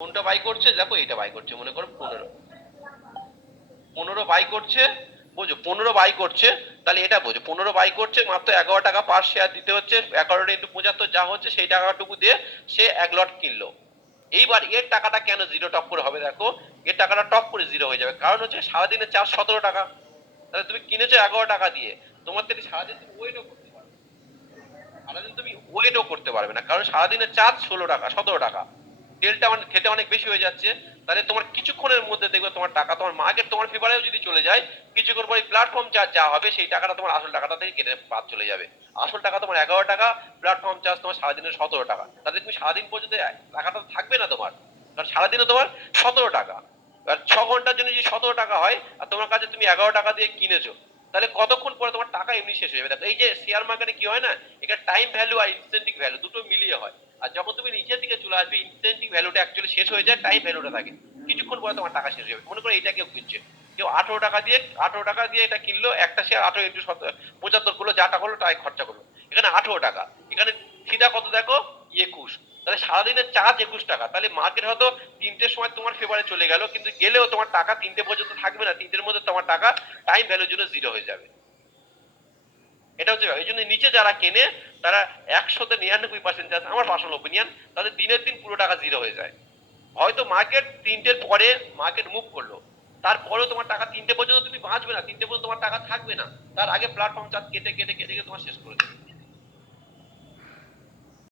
কোনটা বাই করছে? দেখো এইটা বাই করছে, মনে করো 15 বাই করছে, বুঝো 15 বাই করছে, তাহলে এটা বোঝো 15 বাই করছে, মাত্র 11 টাকা পার শেয়ার দিতে হচ্ছে, 11 ইন্টু 75 যা হচ্ছে সেই টাকাটুকু দিয়ে সে 1 লট কিনলো। এইবার এর টাকাটা কেন জিরো টপ করে হবে? দেখো এর টাকাটা টপ করে জিরো হয়ে যাবে, কারণ হচ্ছে সারাদিনের চার্জ 17 টাকা, তাহলে তুমি কিনেছো 11 টাকা দিয়ে, তোমার থেকে সারাদিন তুমি ওয়েটও করতে পারবে, সারাদিন তুমি ওয়েটও করতে পারবে না, কারণ সারাদিনের চার্জ 16 টাকা 17 টাকা, তেলটা মানে খেতে অনেক বেশি হয়ে যাচ্ছে। তাহলে তোমার কিছুক্ষণের মধ্যে দেখবে তোমার টাকা, তোমার মার্কেট তোমার ফেভারেও যদি চলে যায়, কিছুক্ষণ পরে প্ল্যাটফর্ম চার্জ যা হবে সেই টাকাটা তোমার আসল টাকাটা থেকে কেটে বাদ চলে যাবে। আসল টাকা তোমার 11 টাকা, প্ল্যাটফর্ম চার্জ তোমার সারাদিনের 17 টাকা, তাহলে তুমি সারাদিন পর্যন্ত টাকাটা থাকবে না তোমার, কারণ সারাদিনে তোমার 17 টাকা, আর 6 ঘন্টার জন্য যদি 17 টাকা হয় আর তোমার কাছে তুমি 11 টাকা দিয়ে কিনেছো, তাহলে কতক্ষণ পরে তোমার টাকা এমনি শেষ হয়ে যাবে। দেখো এই যে শেয়ার মার্কেটে কি হয় না, এটা টাইম ভ্যালু আর ইনসেন্টিভ ভ্যালু দুটো মিলিয়ে হয়, আর যখন তুমি নিচের দিকে চলে আসবে ইনসেন্টিভ ভ্যালুটা অ্যাকচুয়ালি শেষ হয়ে যায়, টাইম ভ্যালুটা থাকে, কিছুক্ষণ পরে তোমার টাকা শেষ হয়ে যাবে। মনে করো এইটা কেউ কিনছে, কেউ 18 টাকা দিয়ে এটা কিনলো, একটা শেয়ার 18 ইন্টু 75 করলো, যাটা হলো তাই খরচা করলো, এখানে 18 টাকা, এখানে সিধা কত দেখো 21, তাহলে সারাদিনের চার্জ 21 টাকা, তাহলে মার্কেট হয়তো 3টের সময় তোমার ফেভারে চলে গেল, কিন্তু গেলেও তোমার টাকা 3টে পর্যন্ত থাকবে না, 3টের মধ্যে তোমার টাকা টাইম ভ্যালুর জন্য জিরো হয়ে যাবে। এটা হচ্ছে এই জন্য নিচে যারা কেনে তারা 100-99% চান্স, আমার পার্সোনাল ওপিনিয়ন, তাদের দিনের দিন পুরো টাকা জিরো হয়ে যায়। হয়তো মার্কেট 3টের পরে মার্কেট মুভ করলো, তারপরেও তোমার টাকা 3টে পর্যন্ত তুমি বাঁচবে না, 3টে পর্যন্ত তোমার টাকা থাকবে না, তার আগে প্ল্যাটফর্ম চার্জ কেটে কেটে কেটে তোমার শেষ করে দেবে।